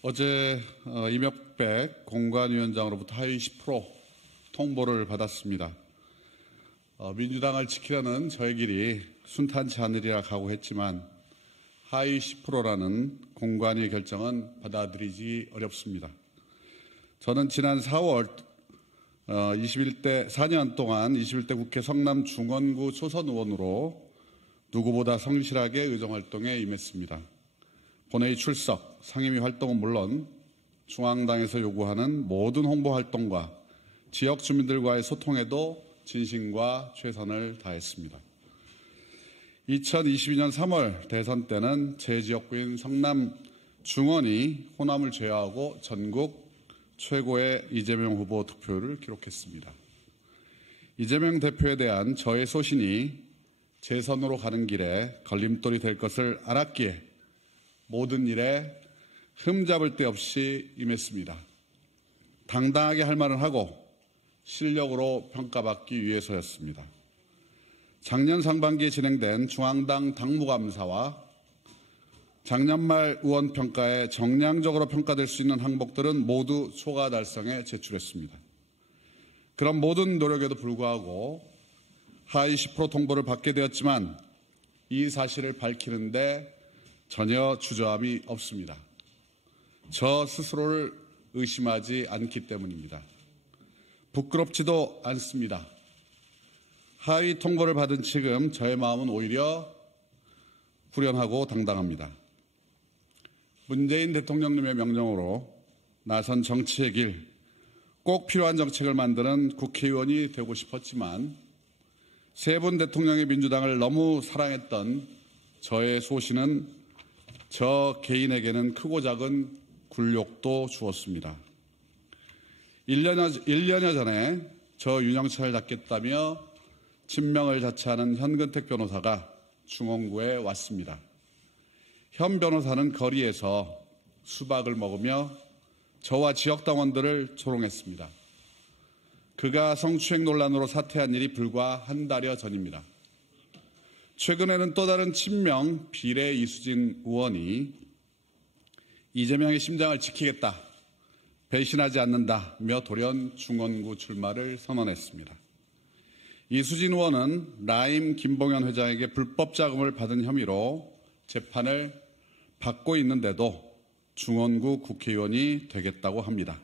어제 이명백 공관위원장으로부터 하위 10% 통보를 받았습니다. 민주당을 지키려는 저의 길이 순탄치 않으리라 각오했지만 하위 10%라는 공관위 결정은 받아들이기 어렵습니다. 저는 지난 4월 4년 동안 21대 국회 성남 중원구 초선 의원으로 누구보다 성실하게 의정활동에 임했습니다. 본회의 출석, 상임위 활동은 물론 중앙당에서 요구하는 모든 홍보 활동과 지역 주민들과의 소통에도 진심과 최선을 다했습니다. 2022년 3월 대선 때는 제 지역구인 성남 중원이 호남을 제외하고 전국 최고의 이재명 후보 득표율을 기록했습니다. 이재명 대표에 대한 저의 소신이 재선으로 가는 길에 걸림돌이 될 것을 알았기에 모든 일에 흠잡을 데 없이 임했습니다. 당당하게 할 말은 하고 실력으로 평가받기 위해서였습니다. 작년 상반기에 진행된 중앙당 당무감사와 작년 말 의원평가에 정량적으로 평가될 수 있는 항목들은 모두 초과 달성에 제출했습니다. 그런 모든 노력에도 불구하고 하위 10% 통보를 받게 되었지만 이 사실을 밝히는데 전혀 주저함이 없습니다. 저 스스로를 의심하지 않기 때문입니다. 부끄럽지도 않습니다. 하위 통보를 받은 지금 저의 마음은 오히려 후련하고 당당합니다. 문재인 대통령님의 명령으로 나선 정치의 길, 꼭 필요한 정책을 만드는 국회의원이 되고 싶었지만 세 분 대통령의 민주당을 너무 사랑했던 저의 소신은 저 개인에게는 크고 작은 굴욕도 주었습니다. 1년여 전에 저 윤영찬을 잡겠다며 친명을 자처하는 현근택 변호사가 중원구에 왔습니다. 현 변호사는 거리에서 수박을 먹으며 저와 지역당원들을 조롱했습니다. 그가 성추행 논란으로 사퇴한 일이 불과 한 달여 전입니다. 최근에는 또 다른 친명 비례 이수진 의원이 이재명의 심장을 지키겠다, 배신하지 않는다며 돌연 중원구 출마를 선언했습니다. 이수진 의원은 라임 김봉현 회장에게 불법 자금을 받은 혐의로 재판을 받고 있는데도 중원구 국회의원이 되겠다고 합니다.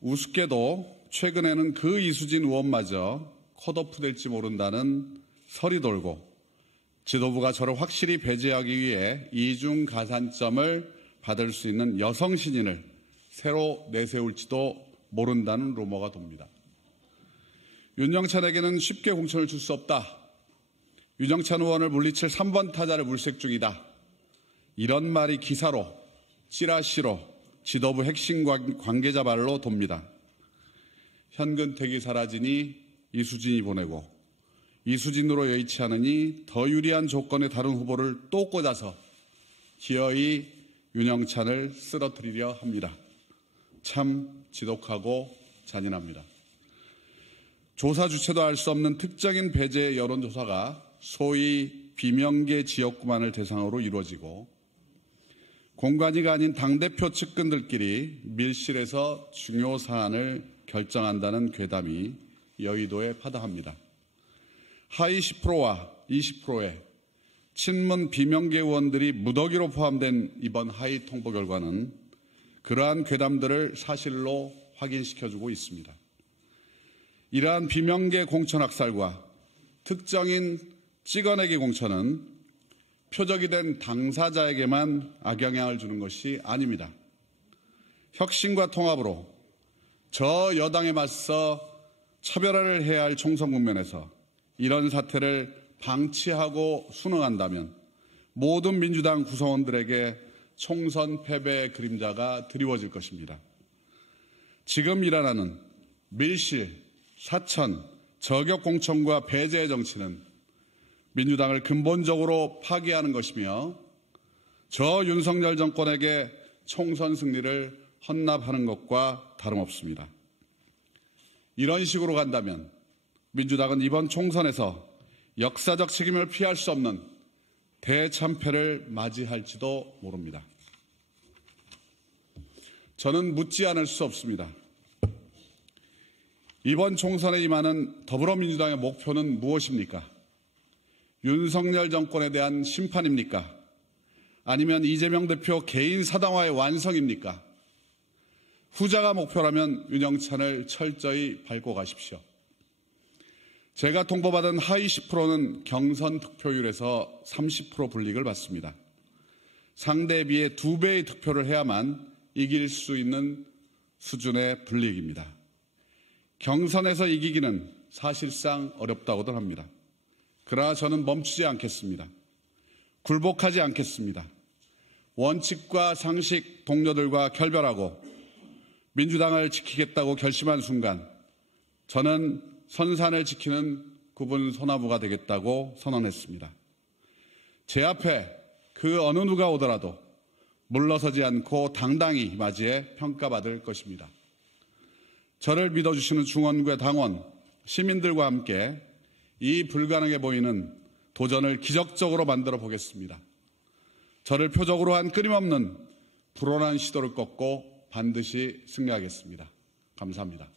우습게도 최근에는 그 이수진 의원마저 컷오프 될지 모른다는 설이 돌고 지도부가 저를 확실히 배제하기 위해 이중 가산점을 받을 수 있는 여성 신인을 새로 내세울지도 모른다는 루머가 돕니다. 윤영찬에게는 쉽게 공천을 줄 수 없다. 윤영찬 의원을 물리칠 3번 타자를 물색 중이다. 이런 말이 기사로, 찌라시로 지도부 핵심 관계자 말로 돕니다. 현근택이 사라지니 이수진이 보내고 이수진으로 여의치 않으니 더 유리한 조건의 다른 후보를 또 꽂아서 기어이 윤영찬을 쓰러뜨리려 합니다. 참 지독하고 잔인합니다. 조사 주체도 알 수 없는 특정인 배제의 여론조사가 소위 비명계 지역구만을 대상으로 이루어지고 공관위가 아닌 당대표 측근들끼리 밀실에서 중요 사안을 결정한다는 괴담이 여의도에 파다합니다. 하위 10%와 20%의 친문 비명계 의원들이 무더기로 포함된 이번 하위 통보 결과는 그러한 괴담들을 사실로 확인시켜주고 있습니다. 이러한 비명계 공천 학살과 특정인 찍어내기 공천은 표적이 된 당사자에게만 악영향을 주는 것이 아닙니다. 혁신과 통합으로 저 여당에 맞서 차별화를 해야 할 총선 국면에서 이런 사태를 방치하고 순응한다면 모든 민주당 구성원들에게 총선 패배의 그림자가 드리워질 것입니다. 지금 일어나는 밀실, 사천, 저격 공천과 배제의 정치는 민주당을 근본적으로 파괴하는 것이며 저 윤석열 정권에게 총선 승리를 헌납하는 것과 다름없습니다. 이런 식으로 간다면 민주당은 이번 총선에서 역사적 책임을 피할 수 없는 대참패를 맞이할지도 모릅니다. 저는 묻지 않을 수 없습니다. 이번 총선에 임하는 더불어민주당의 목표는 무엇입니까? 윤석열 정권에 대한 심판입니까? 아니면 이재명 대표 개인 사당화의 완성입니까? 후자가 목표라면 윤영찬을 철저히 밟고 가십시오. 제가 통보받은 하위 10%는 경선 득표율에서 30% 불이익을 받습니다. 상대에 비해 2배의 득표를 해야만 이길 수 있는 수준의 불이익입니다. 경선에서 이기기는 사실상 어렵다고들 합니다. 그러나 저는 멈추지 않겠습니다. 굴복하지 않겠습니다. 원칙과 상식 동료들과 결별하고 민주당을 지키겠다고 결심한 순간 저는 선산을 지키는 구분 소나무가 되겠다고 선언했습니다. 제 앞에 그 어느 누가 오더라도 물러서지 않고 당당히 맞이해 평가받을 것입니다. 저를 믿어주시는 중원구의 당원, 시민들과 함께 이 불가능해 보이는 도전을 기적적으로 만들어 보겠습니다. 저를 표적으로 한 끊임없는 불온한 시도를 꺾고 반드시 승리하겠습니다. 감사합니다.